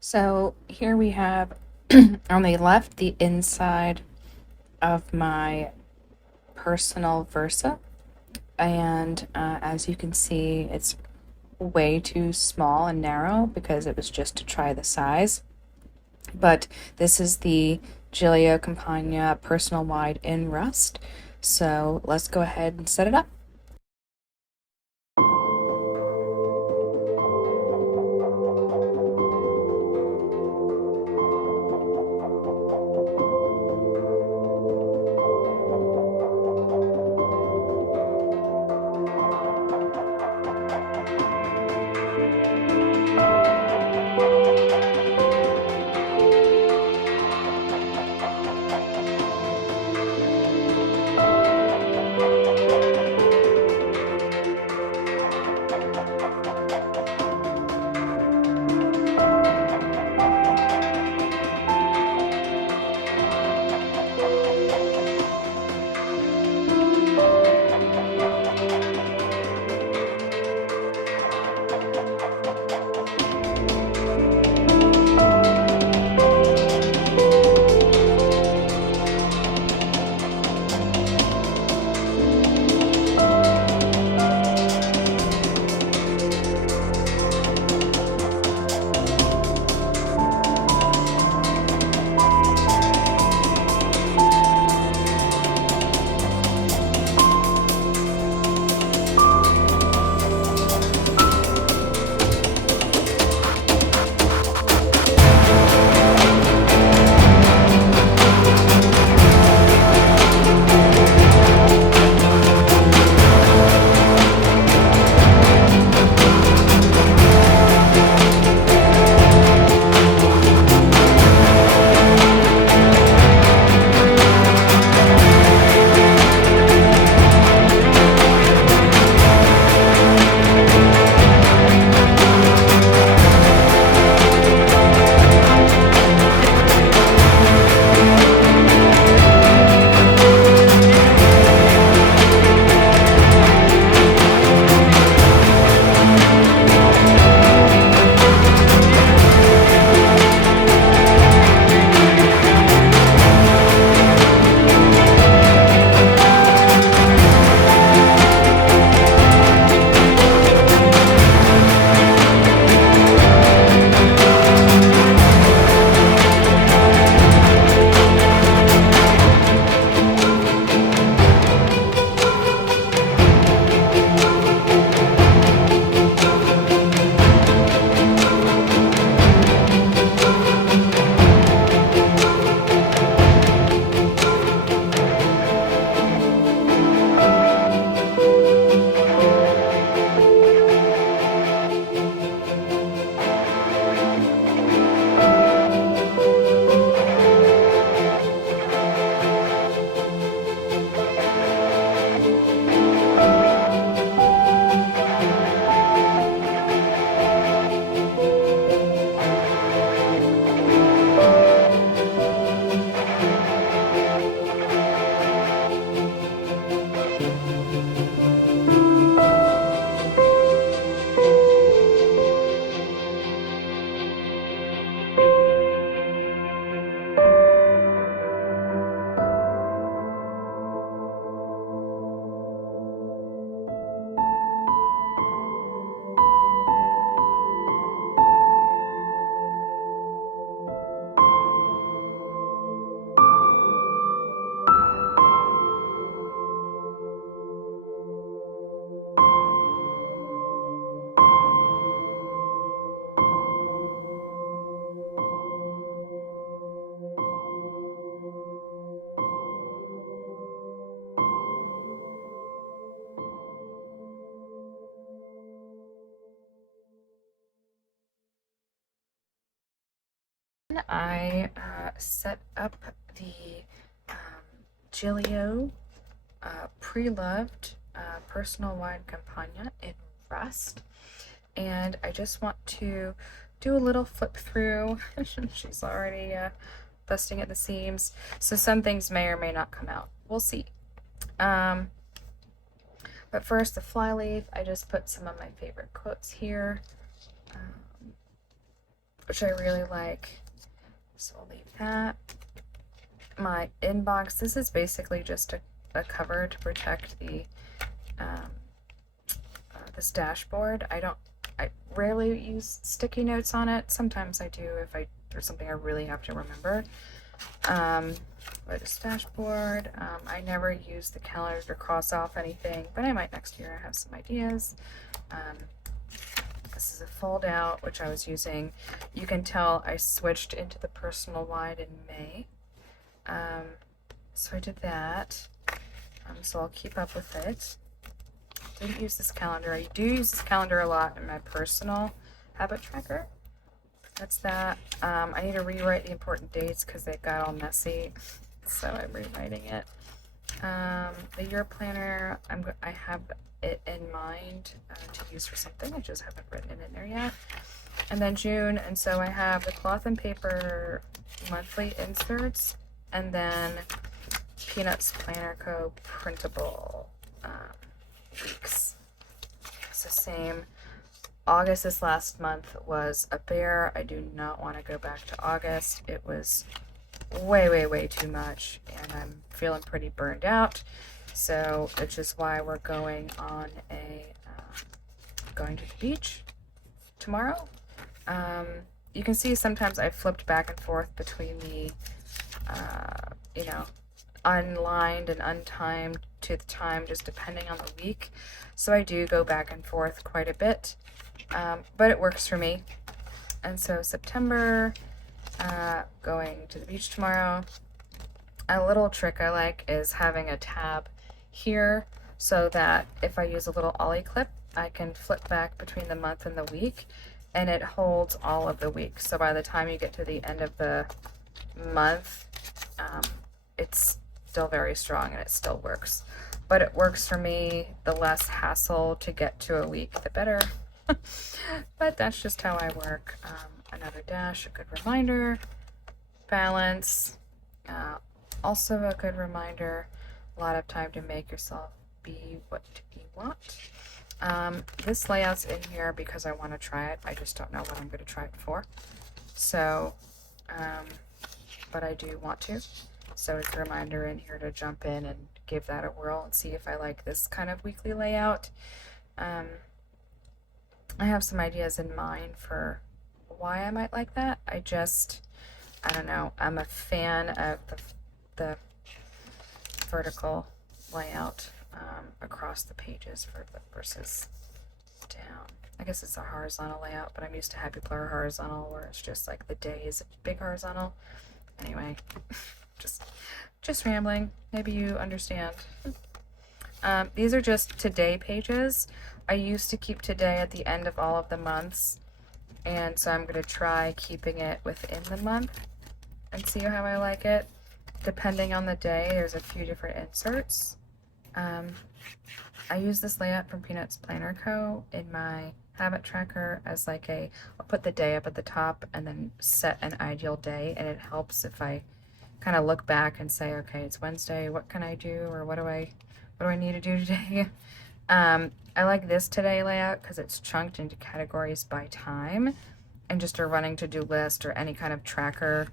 So here we have on the left the inside of my Personal Versa, and as you can see, it's way too small and narrow because it was just to try the size. But this is the Gilio Compagne Personal Wide in rust, so let's go ahead and set it up. I set up the Gilio preloved Personal Wide Compagna in rust, and I just want to do a little flip through. She's already busting at the seams. So some things may or may not come out. We'll see. But first, the flyleaf. I just put some of my favorite quotes here, which I really like. So I'll leave that. My inbox. This is basically just a cover to protect the this dashboard. I rarely use sticky notes on it. Sometimes I do if there's something I really have to remember. But this dashboard, I never use the calendar to cross off anything, but I might next year. I have some ideas. This is a fold out, which I was using. You can tell I switched into the personal wide in May. So I did that. So I'll keep up with it. Didn't use this calendar. I do use this calendar a lot in my personal habit tracker. That's that. I need to rewrite the important dates because they got all messy, so I'm rewriting it. The year planner, I have it in mind to use for something. I just haven't written it in there yet. And then June, and so I have the cloth and paper monthly inserts, and then Peanuts Planner Co. printable weeks. So same. August this last month was a bear. I do not want to go back to August. It was way too much, and I'm feeling pretty burned out. So which is why we're going on going to the beach tomorrow. You can see sometimes I flipped back and forth between the unlined and untimed to the time, just depending on the week. So I do go back and forth quite a bit, but it works for me. And so September, going to the beach tomorrow. A little trick I like is having a tab here so that if I use a little ollie clip, I can flip back between the month and the week, and it holds all of the weeks. So by the time you get to the end of the month, it's still very strong and it still works. But it works for me. The less hassle to get to a week, the better. But that's just how I work. Another dash, a good reminder. Balance, also a good reminder. A lot of time to make yourself be what you want. This layout's in here because I want to try it. I just don't know what I'm going to try it for. So, but I do want to. So it's a reminder in here to jump in and give that a whirl and see if I like this kind of weekly layout. I have some ideas in mind for why I might like that. I don't know. I'm a fan of the vertical layout across the pages versus down. I guess it's a horizontal layout, but I'm used to Happy Planner horizontal, where it's just like the day is a big horizontal. Anyway, just rambling. Maybe you understand. These are just today pages. I used to keep today at the end of all of the months, and so I'm going to try keeping it within the month and see how I like it. Depending on the day, there's a few different inserts. I use this layout from Peanuts Planner Co. in my habit tracker as like I'll put the day up at the top and then set an ideal day, and it helps if I kind of look back and say, okay, it's Wednesday, what can I do, or what do I need to do today? I like this today layout because it's chunked into categories by time and just a running to-do list or any kind of tracker.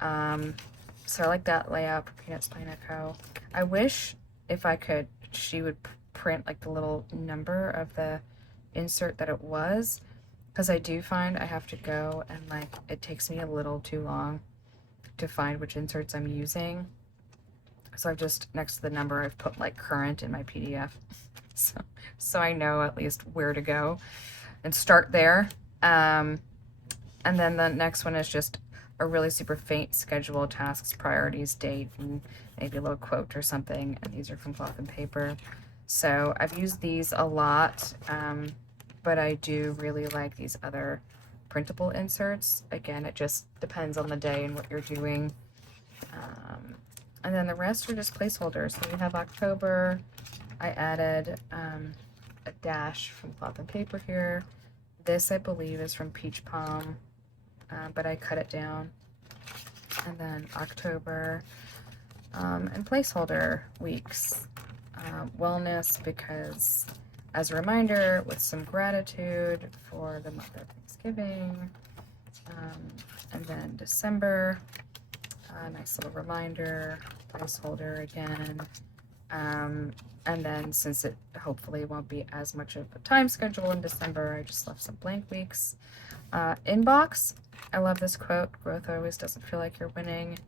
So I like that layout for Peanuts Planner Co. I wish if I could, she would print like the little number of the insert that it was, because I do find I have to go and like it takes me a little too long to find which inserts I'm using. So I've just, next to the number, I've put like current in my PDF. So I know at least where to go and start there. And then the next one is just a really super faint schedule, tasks, priorities, date, and maybe a little quote or something. And these are from Cloth and Paper. So I've used these a lot, but I do really like these other printable inserts. Again, it just depends on the day and what you're doing. And then the rest are just placeholders. So we have October. I added a dash from Cloth and Paper here. This, I believe, is from Peach Palm, but I cut it down. and then October, and placeholder weeks. Wellness, because as a reminder, with some gratitude for the month of Thanksgiving. And then December, nice little reminder, placeholder again. And then since it hopefully won't be as much of a time schedule in December, I just left some blank weeks. Inbox, I love this quote, growth always doesn't feel like you're winning.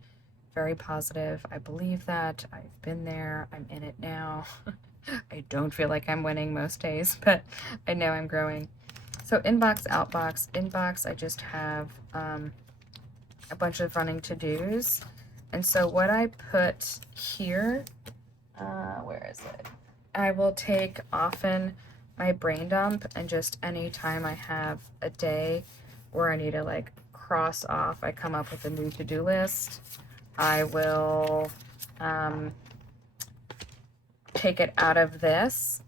Very positive. I believe that. I've been there. I'm in it now. I don't feel like I'm winning most days, but I know I'm growing. So inbox, outbox. Inbox, I just have a bunch of running to-dos. And so what I put here, where is it? I will take often my brain dump, and just any time I have a day where I need to like cross off, I come up with a new to-do list. I will take it out of this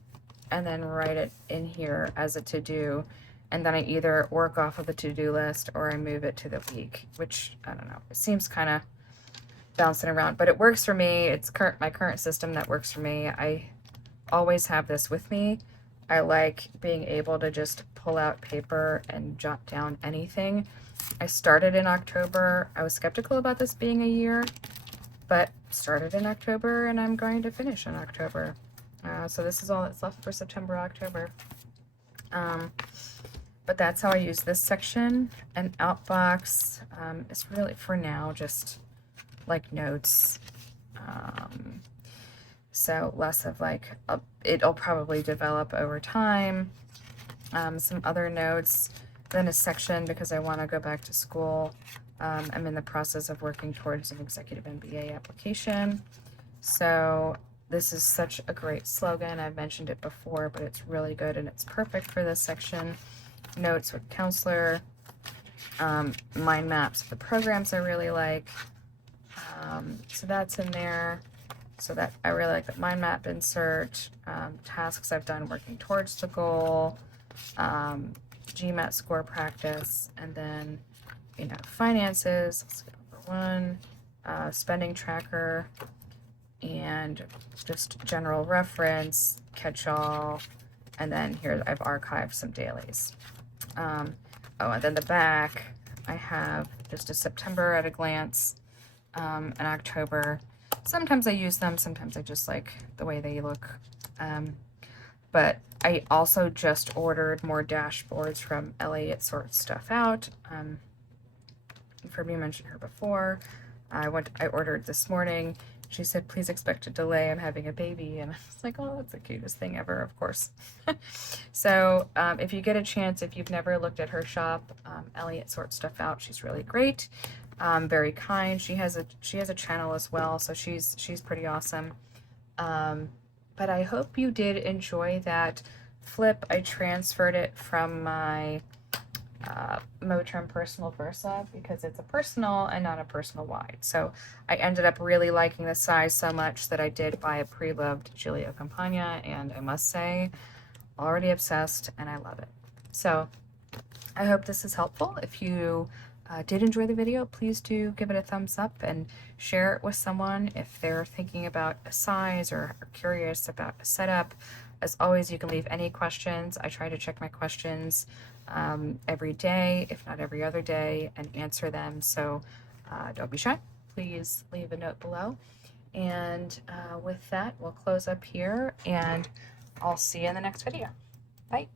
and then write it in here as a to-do, and then I either work off of the to-do list or I move it to the week, which I don't know, it seems kind of bouncing around, but it works for me. It's my current system that works for me. I always have this with me. I like being able to just pull out paper and jot down anything. I started in October. I was skeptical about this being a year, but started in October and I'm going to finish in October. So this is all that's left for September, October. But that's how I use this section. And outbox is really, for now, just like notes. So less of like, it'll probably develop over time. Some other notes, then a section because I want to go back to school. I'm in the process of working towards an executive MBA application. So this is such a great slogan. I've mentioned it before, but it's really good and it's perfect for this section. Notes with counselor, mind maps of the programs I really like. So that's in there. So that I really like that mind map insert, tasks I've done working towards the goal, GMAT score practice, and then, you know, finances. Let's go over one, spending tracker, and just general reference, catch-all, and then here I've archived some dailies. Oh, and then the back, I have just a September at a glance, and October. Sometimes I use them, sometimes I just like the way they look. But I also just ordered more dashboards from Elliot Sorts Stuff Out. You've heard me mention her before. I ordered this morning. She said, please expect a delay. I'm having a baby. And I was like, oh, that's the cutest thing ever, of course. So if you get a chance, if you've never looked at her shop, Elliot Sorts Stuff Out, she's really great. Very kind. She has a channel as well, so she's pretty awesome. But I hope you did enjoy that flip. I transferred it from my Moterm Personal Versa because it's a personal and not a personal wide. So I ended up really liking the size so much that I did buy a preloved Gilio Compagne, and I must say, already obsessed and I love it. So I hope this is helpful. If you did enjoy the video, please do give it a thumbs up and share it with someone if they're thinking about a size or are curious about a setup. As always, you can leave any questions. I try to check my questions every day, if not every other day, and answer them. So don't be shy. Please leave a note below. And with that, we'll close up here and I'll see you in the next video. Bye.